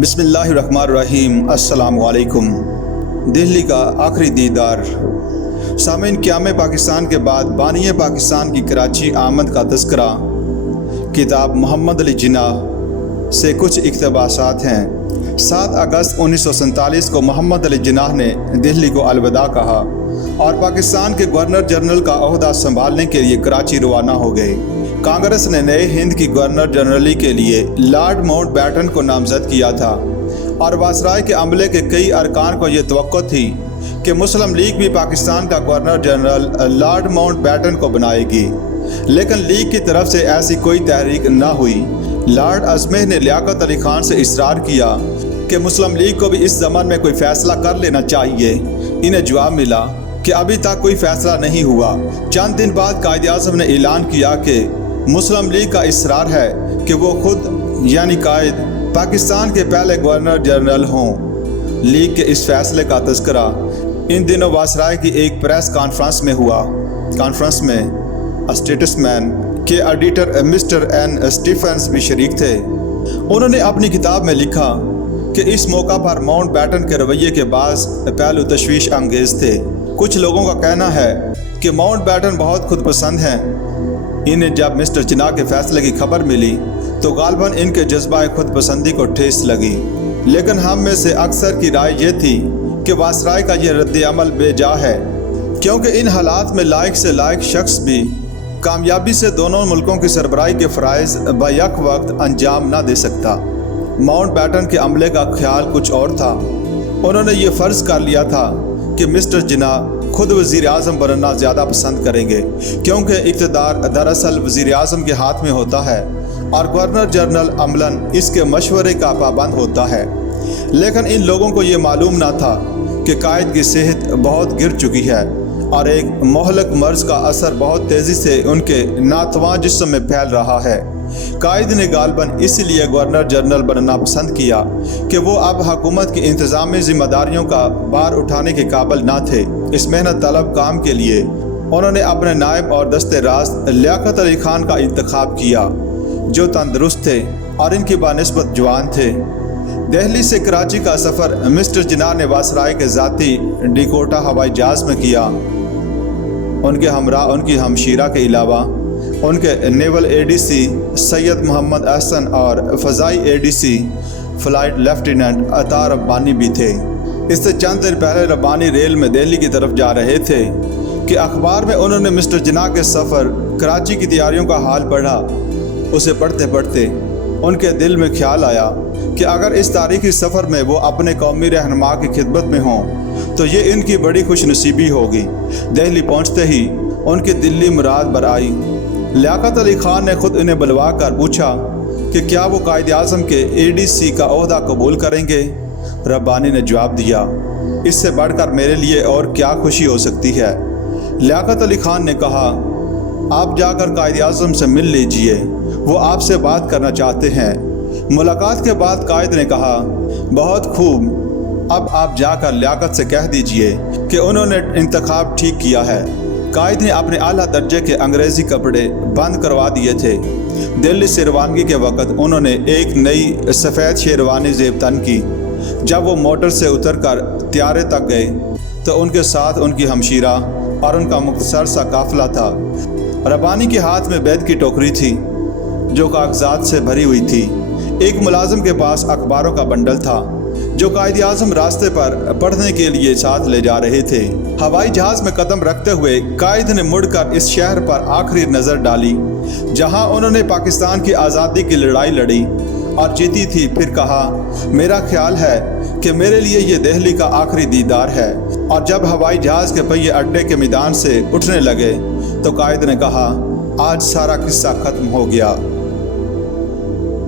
بسم اللہ الرحمن الرحیم۔ السلام علیکم۔ دہلی کا آخری دیدار۔ سامعین، قیام پاکستان کے بعد بانی پاکستان کی کراچی آمد کا تذکرہ کتاب محمد علی جناح سے کچھ اقتباسات ہیں۔ 7 اگست 1947 کو محمد علی جناح نے دہلی کو الوداع کہا اور پاکستان کے گورنر جنرل کا عہدہ سنبھالنے کے لیے کراچی روانہ ہو گئے۔ کانگریس نے نئے ہند کی گورنر جنرلی کے لیے لارڈ ماؤنٹ بیٹن کو نامزد کیا تھا اور وائسرائے کے عملے کے کئی ارکان کو یہ توقع تھی کہ مسلم لیگ بھی پاکستان کا governor general Lord Mountbatten کو بنائے گی، لیکن لیگ کی طرف سے ایسی کوئی تحریک نہ ہوئی۔ لارڈ ازمیر نے لیاقت علی خان سے اصرار کیا کہ مسلم لیگ کو بھی اس ضمن میں کوئی فیصلہ کر لینا چاہیے۔ انہیں جواب ملا کہ ابھی تک کوئی فیصلہ نہیں ہوا۔ چند دن بعد قائد اعظم نے اعلان کیا کہ مسلم لیگ کا اصرار ہے کہ وہ خود یعنی قائد پاکستان کے پہلے گورنر جنرل ہوں۔ لیگ کے اس فیصلے کا تذکرہ ان دنوں وائسرائے کی ایک پریس کانفرنس میں ہوا۔ کانفرنس میں اسٹیٹس مین کے ایڈیٹر مسٹر این اسٹیفنس بھی شریک تھے۔ انہوں نے اپنی کتاب میں لکھا کہ اس موقع پر ماؤنٹ بیٹن کے رویے کے بعض پہلو تشویش انگیز تھے۔ کچھ لوگوں کا کہنا ہے کہ ماؤنٹ بیٹن بہت خود پسند ہیں۔ انہیں جب مسٹر جناح کے فیصلے کی خبر ملی تو غالباً ان کے جذبہ خود پسندی کو ٹھیس لگی، لیکن ہم میں سے اکثر کی رائے یہ تھی کہ وائسرائے کا یہ رد عمل بے جا ہے، کیونکہ ان حالات میں لائق سے لائق شخص بھی کامیابی سے دونوں ملکوں کی سربراہی کے فرائض بیک وقت انجام نہ دے سکتا۔ ماؤنٹ بیٹن کے عملے کا خیال کچھ اور تھا۔ انہوں نے یہ فرض کر لیا تھا کہ مسٹر جناح خود وزیر اعظم بننا زیادہ پسند کریں گے، کیونکہ اقتدار دراصل وزیر اعظم کے ہاتھ میں ہوتا ہے اور گورنر جنرل عملاً اس کے مشورے کا پابند ہوتا ہے۔ لیکن ان لوگوں کو یہ معلوم نہ تھا کہ قائد کی صحت بہت گر چکی ہے اور ایک مہلک مرض کا اثر بہت تیزی سے ان کے ناتواں جسم میں پھیل رہا ہے۔ قائد نے غالباً اس لیے گورنر جنرل بننا پسند کیا کہ وہ اب حکومت کی انتظامی ذمہ داریوں کا بار اٹھانے کے قابل نہ تھے۔ اس محنت طلب کام کے لیے انہوں نے اپنے نائب اور دست راست لیاقت علی خان کا انتخاب کیا، جو تندرست تھے اور ان کی بنسبت جوان تھے۔ دہلی سے کراچی کا سفر مسٹر جناح نے وائسرائے کے ذاتی ڈیکوٹا ہوائی جہاز میں کیا۔ ان کے ہمراہ ان کی ہمشیرہ کے علاوہ ان کے نیول اے ڈی سی سید محمد احسن اور فضائی اے ڈی سی فلائٹ لیفٹیننٹ عطا ربانی بھی تھے۔ اس سے چند دن پہلے ربانی ریل میں دہلی کی طرف جا رہے تھے کہ اخبار میں انہوں نے مسٹر جناح کے سفر کراچی کی تیاریوں کا حال پڑھا۔ اسے پڑھتے پڑھتے ان کے دل میں خیال آیا کہ اگر اس تاریخی سفر میں وہ اپنے قومی رہنما کی خدمت میں ہوں تو یہ ان کی بڑی خوش نصیبی ہوگی۔ دہلی پہنچتے ہی ان کی دلی مراد برائی۔ لیاقت علی خان نے خود انہیں بلوا کر پوچھا کہ کیا وہ قائد اعظم کے اے ڈی سی کا عہدہ قبول کریں گے؟ ربانی نے جواب دیا، اس سے بڑھ کر میرے لیے اور کیا خوشی ہو سکتی ہے۔ لیاقت علی خان نے کہا، آپ جا کر قائد اعظم سے مل لیجئے، وہ آپ سے بات کرنا چاہتے ہیں۔ ملاقات کے بعد قائد نے کہا، بہت خوب، اب آپ جا کر لیاقت سے کہہ دیجئے کہ انہوں نے انتخاب ٹھیک کیا ہے۔ قائد نے اپنے اعلیٰ درجے کے انگریزی کپڑے بند کروا دیے تھے۔ دہلی سے روانگی کے وقت انہوں نے ایک نئی سفید شیروانی زیب تن کی۔ جب وہ موٹر سے اتر کر طیارے تک گئے تو ان کے ساتھ ان کی ہمشیرہ اور ان کا مختصر سا قافلہ تھا۔ ربانی کے ہاتھ میں بیت کی ٹوکری تھی جو کاغذات سے بھری ہوئی تھی۔ ایک ملازم کے پاس اخباروں کا بنڈل تھا جو قائد اعظم راستے پر پڑھنے کے لیے ساتھ لے جا رہے تھے۔ ہوائی جہاز میں قدم رکھتے ہوئے قائد نے مڑ کر اس شہر پر آخری نظر ڈالی جہاں انہوں نے پاکستان کی آزادی کی لڑائی لڑی اور جیتی تھی۔ پھر کہا، میرا خیال ہے کہ میرے لیے یہ دہلی کا آخری دیدار ہے۔ اور جب ہوائی جہاز کے پہیے اڈے کے میدان سے اٹھنے لگے تو قائد نے کہا، آج سارا قصہ ختم ہو گیا۔